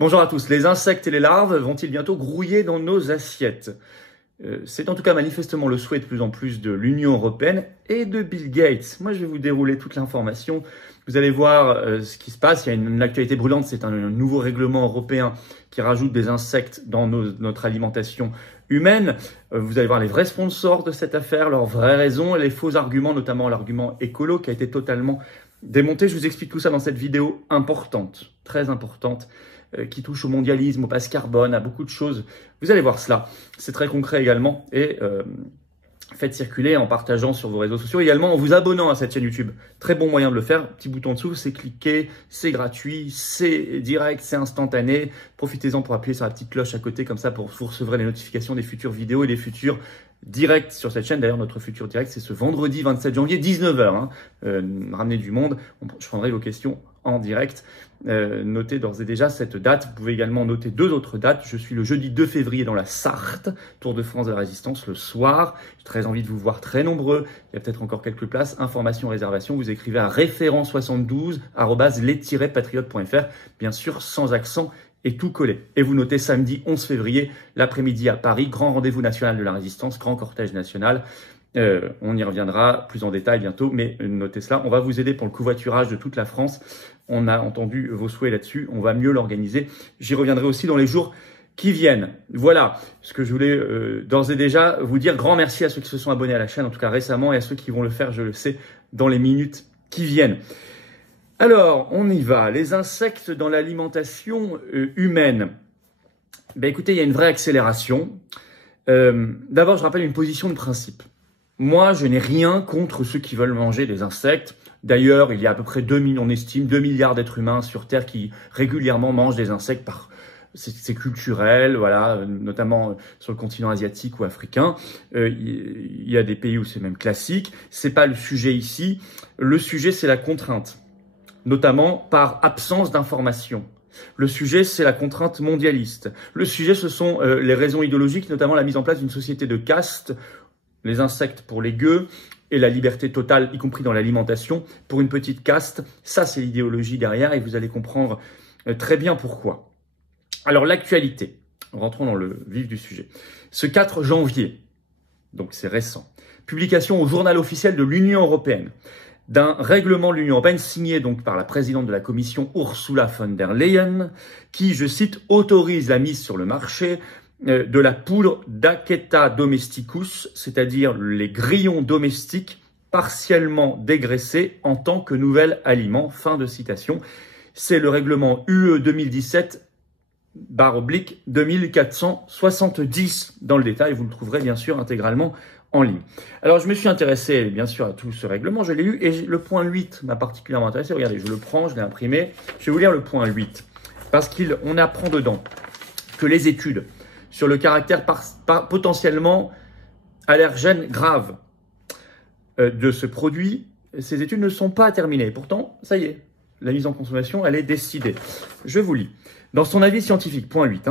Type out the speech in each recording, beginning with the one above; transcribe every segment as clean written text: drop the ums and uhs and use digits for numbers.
Bonjour à tous. Les insectes et les larves vont-ils bientôt grouiller dans nos assiettes? C'est en tout cas manifestement le souhait de plus en plus de l'Union européenne et de Bill Gates. Moi, je vais vous dérouler toute l'information. Vous allez voir ce qui se passe. Il y a une actualité brûlante. C'est un nouveau règlement européen qui rajoute des insectes dans notre alimentation humaine. Vous allez voir les vrais sponsors de cette affaire, leurs vraies raisons et les faux arguments, notamment l'argument écolo qui a été totalement démonté. Je vous explique tout ça dans cette vidéo importante, très importante, qui touche au mondialisme, au passe carbone, à beaucoup de choses. Vous allez voir cela. C'est très concret également. Et faites circuler en partageant sur vos réseaux sociaux. Également en vous abonnant à cette chaîne YouTube. Très bon moyen de le faire. Petit bouton en dessous, c'est cliquer, c'est gratuit, c'est direct, c'est instantané. Profitez-en pour appuyer sur la petite cloche à côté, comme ça vous recevrez les notifications des futures vidéos et des futurs directs sur cette chaîne. D'ailleurs, notre futur direct, c'est ce vendredi 27 janvier, 19h. Ramenez du monde. Je prendrai vos questions en direct. Notez d'ores et déjà cette date. Vous pouvez également noter deux autres dates. Je suis le jeudi 2 février dans la Sarthe, Tour de France de la Résistance le soir. J'ai très envie de vous voir très nombreux. Il y a peut-être encore quelques places. Information, réservation, vous écrivez à référent72@les-patriotes.fr. Bien sûr, sans accent et tout collé. Et vous notez samedi 11 février, l'après-midi à Paris, grand rendez-vous national de la Résistance, grand cortège national. On y reviendra plus en détail bientôt, mais notez cela. On va vous aider pour le covoiturage de toute la France. On a entendu vos souhaits là-dessus. On va mieux l'organiser. J'y reviendrai aussi dans les jours qui viennent. Voilà ce que je voulais d'ores et déjà vous dire. Grand merci à ceux qui se sont abonnés à la chaîne, en tout cas récemment, et à ceux qui vont le faire, je le sais, dans les minutes qui viennent. Alors, on y va. Les insectes dans l'alimentation humaine. Ben, écoutez, il y a une vraie accélération. D'abord, je rappelle une position de principe. Moi, je n'ai rien contre ceux qui veulent manger des insectes. D'ailleurs, il y a à peu près 2 milliards d'êtres humains sur Terre qui régulièrement mangent des insectes c'est culturel, voilà, notamment sur le continent asiatique ou africain. Il y a des pays où c'est même classique. C'est pas le sujet ici. Le sujet, c'est la contrainte, notamment par absence d'information. Le sujet, c'est la contrainte mondialiste. Le sujet, ce sont les raisons idéologiques, notamment la mise en place d'une société de caste, les insectes pour les gueux et la liberté totale, y compris dans l'alimentation, pour une petite caste. Ça, c'est l'idéologie derrière et vous allez comprendre très bien pourquoi. Alors, l'actualité. Rentrons dans le vif du sujet. Ce 4 janvier, donc c'est récent, publication au journal officiel de l'Union européenne d'un règlement de l'Union européenne signé donc par la présidente de la Commission Ursula von der Leyen qui, je cite, autorise la mise sur le marché de la poudre d'Aketa domesticus, c'est-à-dire les grillons domestiques partiellement dégraissés en tant que nouvel aliment. Fin de citation. C'est le règlement UE 2017/2470 dans le détail. Vous le trouverez bien sûr intégralement en ligne. Alors, je me suis intéressé bien sûr à tout ce règlement. Je l'ai lu et le point 8 m'a particulièrement intéressé. Regardez, je le prends, je l'ai imprimé. Je vais vous lire le point 8 parce qu'on apprend dedans que les études sur le caractère potentiellement allergène grave de ce produit, ces études ne sont pas terminées. Pourtant, ça y est, la mise en consommation, elle est décidée. Je vous lis. Dans son avis scientifique, point 8,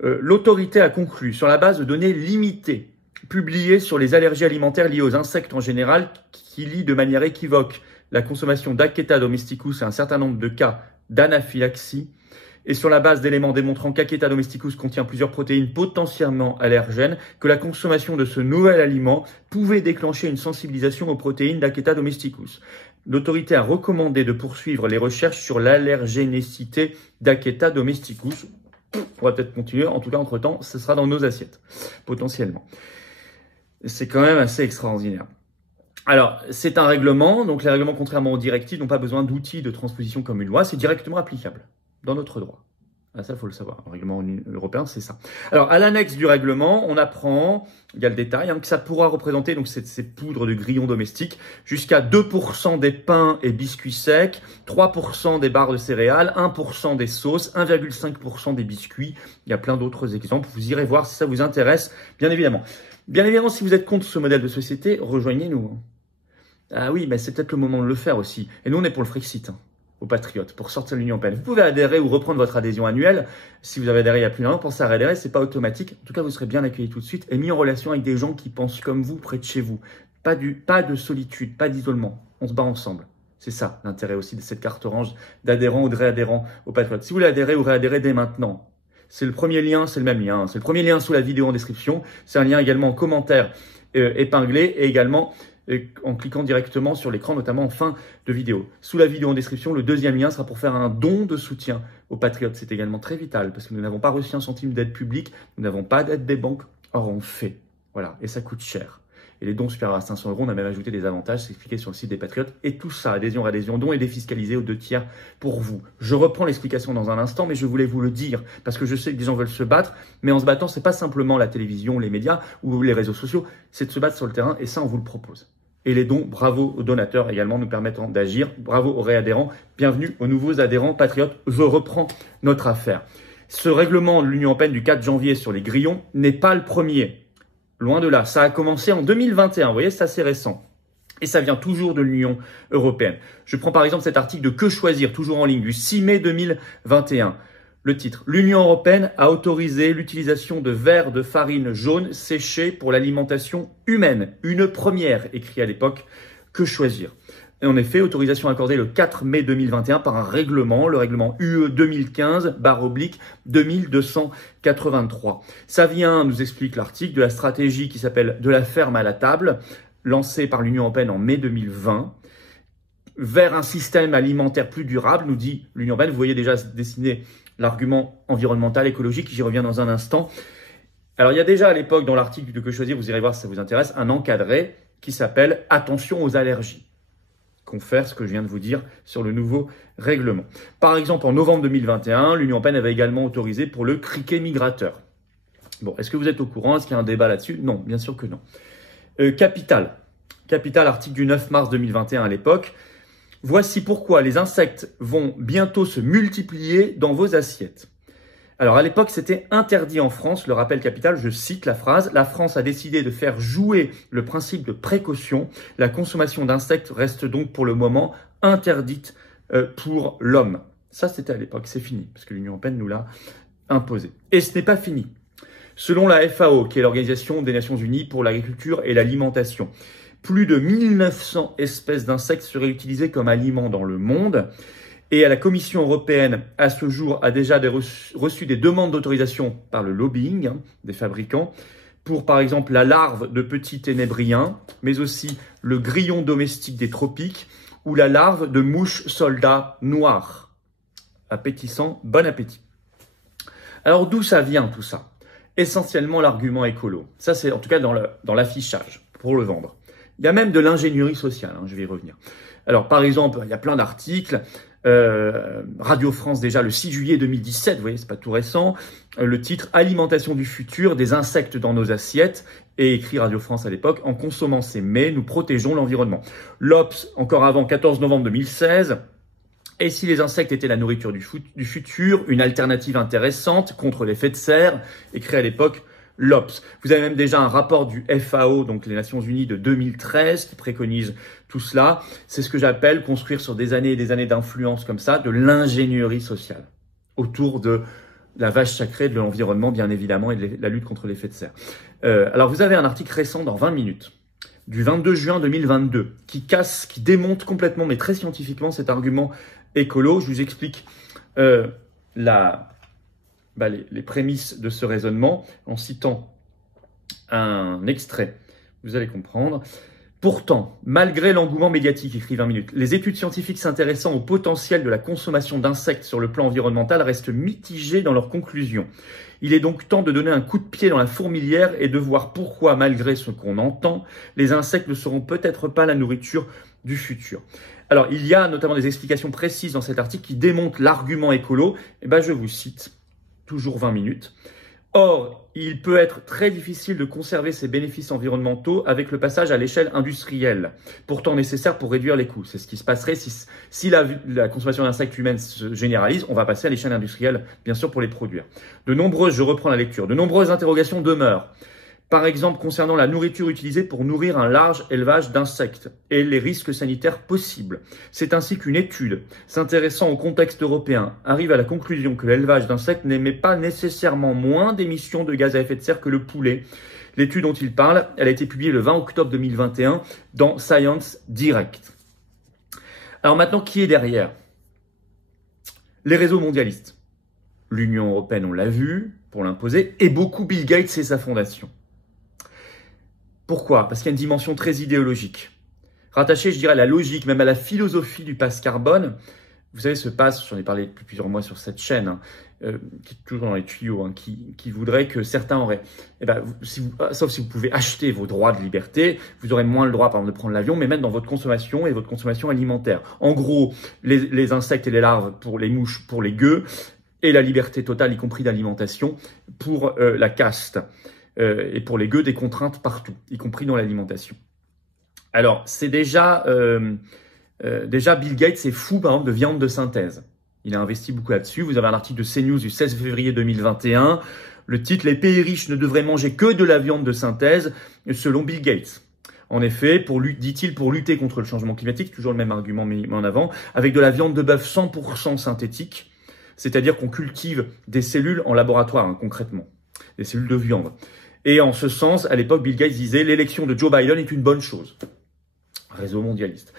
l'autorité a conclu, sur la base de données limitées, publiées sur les allergies alimentaires liées aux insectes en général, qui lient de manière équivoque la consommation d'Aketa domesticus et un certain nombre de cas d'anaphylaxie, et sur la base d'éléments démontrant qu'Aketa domesticus contient plusieurs protéines potentiellement allergènes, que la consommation de ce nouvel aliment pouvait déclencher une sensibilisation aux protéines d'Aketa domesticus. L'autorité a recommandé de poursuivre les recherches sur l'allergénicité d'Aketa domesticus. On va peut-être continuer, en tout cas entre-temps, ce sera dans nos assiettes, potentiellement. C'est quand même assez extraordinaire. Alors, c'est un règlement, donc les règlements, contrairement aux directives, n'ont pas besoin d'outils de transposition comme une loi, c'est directement applicable dans notre droit. Ah, ça, il faut le savoir. Le règlement européen, c'est ça. Alors, à l'annexe du règlement, on apprend, il y a le détail, que ça pourra représenter, donc ces poudres de grillons domestiques, jusqu'à 2% des pains et biscuits secs, 3% des barres de céréales, 1% des sauces, 1,5% des biscuits. Il y a plein d'autres exemples. Vous irez voir si ça vous intéresse, bien évidemment. Bien évidemment, si vous êtes contre ce modèle de société, rejoignez-nous. Ah oui, mais c'est peut-être le moment de le faire aussi. Et nous, on est pour le Frexit. Aux patriotes, pour sortir de l'Union européenne. Vous pouvez adhérer ou reprendre votre adhésion annuelle. Si vous avez adhéré il y a plus d'un an, pensez à réadhérer, c'est pas automatique. En tout cas, vous serez bien accueilli tout de suite et mis en relation avec des gens qui pensent comme vous, près de chez vous. Pas de solitude, pas d'isolement. On se bat ensemble. C'est ça l'intérêt aussi de cette carte orange d'adhérents ou de réadhérents aux Patriotes. Si vous voulez adhérer ou réadhérer dès maintenant, c'est le premier lien, c'est le même lien. C'est le premier lien sous la vidéo en description. C'est un lien également en commentaire épinglé et également en cliquant directement sur l'écran, notamment en fin de vidéo. Sous la vidéo en description, le deuxième lien sera pour faire un don de soutien aux Patriotes. C'est également très vital parce que nous n'avons pas reçu un centime d'aide publique, nous n'avons pas d'aide des banques, or on fait. Voilà, et ça coûte cher. Et les dons supérieurs à 500 €, on a même ajouté des avantages, c'est expliqué sur le site des Patriotes. Et tout ça, adhésion, réadhésion, don, est défiscalisé aux 2/3 pour vous. Je reprends l'explication dans un instant, mais je voulais vous le dire, parce que je sais que des gens veulent se battre, mais en se battant, c'est pas simplement la télévision, les médias ou les réseaux sociaux, c'est de se battre sur le terrain, et ça, on vous le propose. Et les dons, bravo aux donateurs également, nous permettant d'agir. Bravo aux réadhérents. Bienvenue aux nouveaux adhérents Patriotes. Je reprends notre affaire. Ce règlement de l'Union européenne du 4 janvier sur les grillons n'est pas le premier. Loin de là, ça a commencé en 2021, vous voyez, c'est assez récent. Et ça vient toujours de l'Union européenne. Je prends par exemple cet article de Que choisir, toujours en ligne, du 6 mai 2021. Le titre, l'Union européenne a autorisé l'utilisation de verres de farine jaune séchée pour l'alimentation humaine. Une première, écrit à l'époque, Que choisir. Et en effet, autorisation accordée le 4 mai 2021 par un règlement, le règlement UE 2015/2283. Ça vient, nous explique l'article, de la stratégie qui s'appelle De la ferme à la table, lancée par l'Union européenne en mai 2020, vers un système alimentaire plus durable, nous dit l'Union européenne. Vous voyez déjà dessiner l'argument environnemental, écologique, j'y reviens dans un instant. Alors, il y a déjà à l'époque, dans l'article de Que choisir, vous irez voir si ça vous intéresse, un encadré qui s'appelle « Attention aux allergies ». Confère ce que je viens de vous dire sur le nouveau règlement. Par exemple, en novembre 2021, l'Union européenne avait également autorisé pour le criquet migrateur. Bon, est-ce que vous êtes au courant? Est-ce qu'il y a un débat là-dessus? Non, bien sûr que non. Capital, article du 9 mars 2021 à l'époque. Voici pourquoi les insectes vont bientôt se multiplier dans vos assiettes. Alors à l'époque, c'était interdit en France, le rappel capital, je cite la phrase, la France a décidé de faire jouer le principe de précaution. La consommation d'insectes reste donc pour le moment interdite pour l'homme. Ça, c'était à l'époque, c'est fini, parce que l'Union européenne nous l'a imposé. Et ce n'est pas fini. Selon la FAO, qui est l'Organisation des Nations Unies pour l'agriculture et l'alimentation, plus de 1900 espèces d'insectes seraient utilisées comme aliments dans le monde. Et la Commission européenne, à ce jour, a déjà reçu des demandes d'autorisation par le lobbying des fabricants pour, par exemple, la larve de petits ténébriens, mais aussi le grillon domestique des tropiques ou la larve de mouche soldat noire. Appétissant, bon appétit. Alors, d'où ça vient tout ça? Essentiellement l'argument écolo. Ça, c'est en tout cas dans l'affichage, pour le vendre. Il y a même de l'ingénierie sociale, je vais y revenir. Alors, par exemple, il y a plein d'articles. Radio France déjà le 6 juillet 2017, vous voyez, c'est pas tout récent. Le titre « Alimentation du futur, des insectes dans nos assiettes » et écrit Radio France à l'époque « En consommant ces mets, nous protégeons l'environnement ». L'Obs, encore avant, 14 novembre 2016. Et si les insectes étaient la nourriture du futur, une alternative intéressante contre l'effet de serre, écrit à l'époque l'Obs. Vous avez même déjà un rapport du FAO, donc les Nations Unies de 2013, qui préconise tout cela. C'est ce que j'appelle construire sur des années et des années d'influence comme ça, de l'ingénierie sociale, autour de la vache sacrée de l'environnement, bien évidemment, et de la lutte contre l'effet de serre. Alors, vous avez un article récent dans 20 minutes, du 22 juin 2022, qui démonte complètement, mais très scientifiquement, cet argument écolo. Je vous explique les prémices de ce raisonnement en citant un extrait. Vous allez comprendre. Pourtant, malgré l'engouement médiatique, écrit 20 minutes, les études scientifiques s'intéressant au potentiel de la consommation d'insectes sur le plan environnemental restent mitigées dans leurs conclusions. Il est donc temps de donner un coup de pied dans la fourmilière et de voir pourquoi, malgré ce qu'on entend, les insectes ne seront peut-être pas la nourriture du futur. Alors, il y a notamment des explications précises dans cet article qui démontrent l'argument écolo. Je vous cite, toujours 20 minutes. Or, il peut être très difficile de conserver ces bénéfices environnementaux avec le passage à l'échelle industrielle, pourtant nécessaire pour réduire les coûts. C'est ce qui se passerait si la consommation d'insectes humaines se généralise. On va passer à l'échelle industrielle, bien sûr, pour les produire. Je reprends la lecture, de nombreuses interrogations demeurent. Par exemple, concernant la nourriture utilisée pour nourrir un large élevage d'insectes et les risques sanitaires possibles. C'est ainsi qu'une étude s'intéressant au contexte européen arrive à la conclusion que l'élevage d'insectes n'émet pas nécessairement moins d'émissions de gaz à effet de serre que le poulet. L'étude dont il parle, elle a été publiée le 20 octobre 2021 dans Science Direct. Alors maintenant, qui est derrière? Les réseaux mondialistes. L'Union européenne, on l'a vu, pour l'imposer, et beaucoup Bill Gates et sa fondation. Pourquoi? Parce qu'il y a une dimension très idéologique. Rattachée, je dirais, à la logique, même à la philosophie du pass carbone. Vous savez, ce pass, j'en ai parlé depuis plusieurs mois sur cette chaîne, qui est toujours dans les tuyaux, qui voudrait que certains auraient, sauf si vous pouvez acheter vos droits de liberté, vous aurez moins le droit, par exemple, de prendre l'avion, mais même dans votre consommation et votre consommation alimentaire. En gros, les insectes et les larves pour les mouches, pour les gueux, et la liberté totale, y compris d'alimentation, pour la caste. Et pour les gueux, des contraintes partout, y compris dans l'alimentation. Alors, c'est déjà Bill Gates est fou, par exemple, de viande de synthèse. Il a investi beaucoup là-dessus. Vous avez un article de CNews du 16 février 2021. Le titre « Les pays riches ne devraient manger que de la viande de synthèse » selon Bill Gates. En effet, dit-il, pour lutter contre le changement climatique, toujours le même argument mis en avant, avec de la viande de bœuf 100% synthétique, c'est-à-dire qu'on cultive des cellules en laboratoire, concrètement, des cellules de viande. Et en ce sens, à l'époque, Bill Gates disait « L'élection de Joe Biden est une bonne chose ». Réseau mondialiste.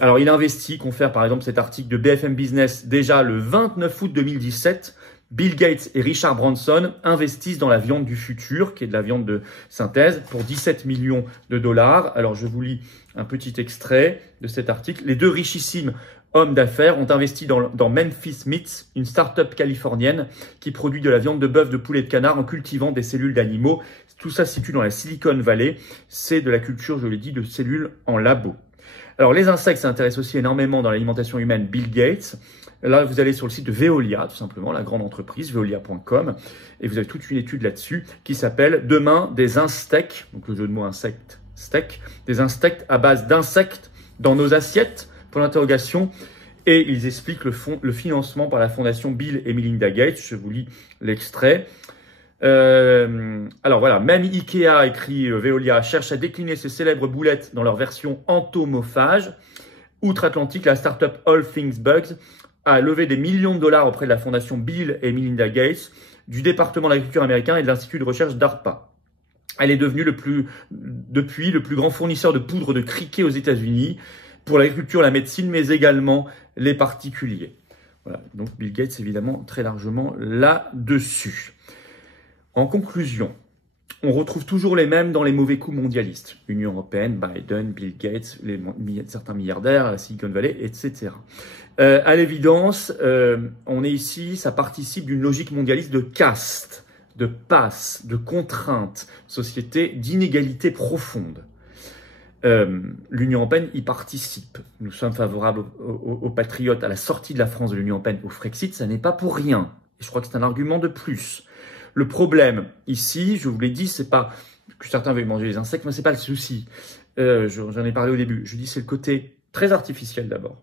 Alors, il a investi, confère par exemple cet article de BFM Business, déjà le 29 août 2017, Bill Gates et Richard Branson investissent dans la viande du futur, qui est de la viande de synthèse, pour 17 millions de dollars. Alors, je vous lis un petit extrait de cet article. Les deux richissimes hommes d'affaires ont investi dans Memphis Meats, une start-up californienne qui produit de la viande de bœuf, de poulet et de canard en cultivant des cellules d'animaux. Tout ça se situe dans la Silicon Valley. C'est de la culture, je l'ai dit, de cellules en labo. Alors, les insectes s'intéressent aussi énormément dans l'alimentation humaine Bill Gates. Là, vous allez sur le site de Veolia, tout simplement, la grande entreprise, veolia.com, et vous avez toute une étude là-dessus qui s'appelle « Demain, des insectes », donc le jeu de mots insecte, steak, des insectes à base d'insectes dans nos assiettes, pour l'interrogation, et ils expliquent le financement par la fondation Bill et Melinda Gates. Je vous lis l'extrait. Alors voilà, même Ikea, écrit Veolia, cherche à décliner ces célèbres boulettes dans leur version entomophage. Outre-Atlantique, la start-up All Things Bugs a levé des millions de dollars auprès de la fondation Bill et Melinda Gates, du département de l'agriculture américain et de l'institut de recherche DARPA. Elle est devenue depuis le plus grand fournisseur de poudre de criquet aux États-Unis pour l'agriculture, la médecine, mais également les particuliers. Voilà, donc Bill Gates évidemment très largement là-dessus. En conclusion, on retrouve toujours les mêmes dans les mauvais coups mondialistes. Union européenne, Biden, Bill Gates, certains milliardaires, la Silicon Valley, etc. À l'évidence, on est ici, ça participe d'une logique mondialiste de caste, de passe, de contrainte, société d'inégalité profonde. L'Union européenne y participe. Nous sommes favorables aux patriotes à la sortie de la France de l'Union européenne, au Frexit, ça n'est pas pour rien. Et je crois que c'est un argument de plus. Le problème ici, je vous l'ai dit, c'est pas que certains veuillent manger les insectes, mais c'est pas le souci. J'en ai parlé au début. Je dis c'est le côté très artificiel d'abord,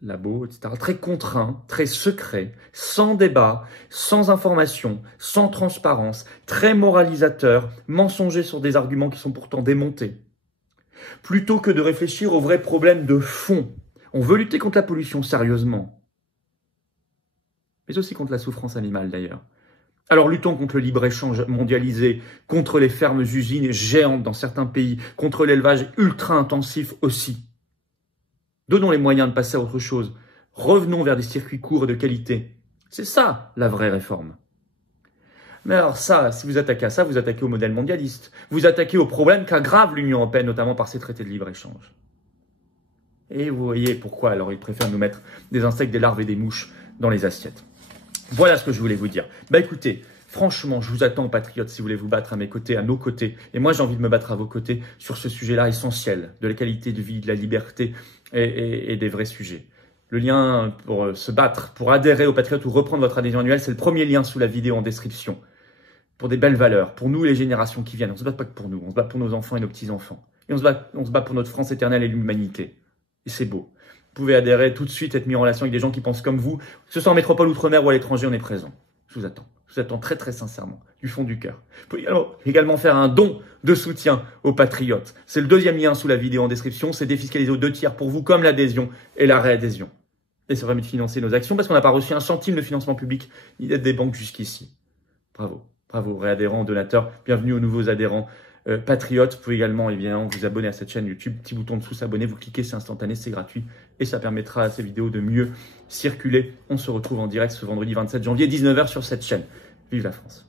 labo, etc., très contraint, très secret, sans débat, sans information, sans transparence, très moralisateur, mensonger sur des arguments qui sont pourtant démontés. Plutôt que de réfléchir aux vrais problèmes de fond. On veut lutter contre la pollution sérieusement, mais aussi contre la souffrance animale d'ailleurs. Alors luttons contre le libre-échange mondialisé, contre les fermes-usines géantes dans certains pays, contre l'élevage ultra-intensif aussi. Donnons les moyens de passer à autre chose. Revenons vers des circuits courts et de qualité. C'est ça la vraie réforme. Mais alors ça, si vous attaquez à ça, vous attaquez au modèle mondialiste. Vous attaquez aux problèmes qu'aggrave l'Union européenne, notamment par ses traités de libre-échange. Et vous voyez pourquoi alors ils préfèrent nous mettre des insectes, des larves et des mouches dans les assiettes. Voilà ce que je voulais vous dire. Écoutez, franchement, je vous attends, patriotes, si vous voulez vous battre à mes côtés, à nos côtés. Et moi, j'ai envie de me battre à vos côtés sur ce sujet-là essentiel, de la qualité de vie, de la liberté et des vrais sujets. Le lien pour se battre, pour adhérer aux patriotes ou reprendre votre adhésion annuelle, c'est le premier lien sous la vidéo en description. Pour des belles valeurs, pour nous, les générations qui viennent. On ne se bat pas que pour nous, on se bat pour nos enfants et nos petits-enfants. Et on se bat pour notre France éternelle et l'humanité. Et c'est beau. Vous pouvez adhérer tout de suite, être mis en relation avec des gens qui pensent comme vous, que ce soit en métropole, outre-mer ou à l'étranger, on est présent. Je vous attends. Je vous attends très très sincèrement, du fond du cœur. Vous pouvez également faire un don de soutien aux patriotes. C'est le deuxième lien sous la vidéo en description. C'est défiscalisé aux 2 tiers pour vous, comme l'adhésion et la réadhésion. Et ça permet de financer nos actions parce qu'on n'a pas reçu un centime de financement public ni d'aide des banques jusqu'ici. Bravo. Bravo, réadhérents, donateurs. Bienvenue aux nouveaux adhérents patriotes. Vous pouvez également évidemment vous abonner à cette chaîne YouTube, petit bouton dessous s'abonner, vous cliquez, c'est instantané, c'est gratuit et ça permettra à ces vidéos de mieux circuler. On se retrouve en direct ce vendredi 27 janvier 19h sur cette chaîne. Vive la France!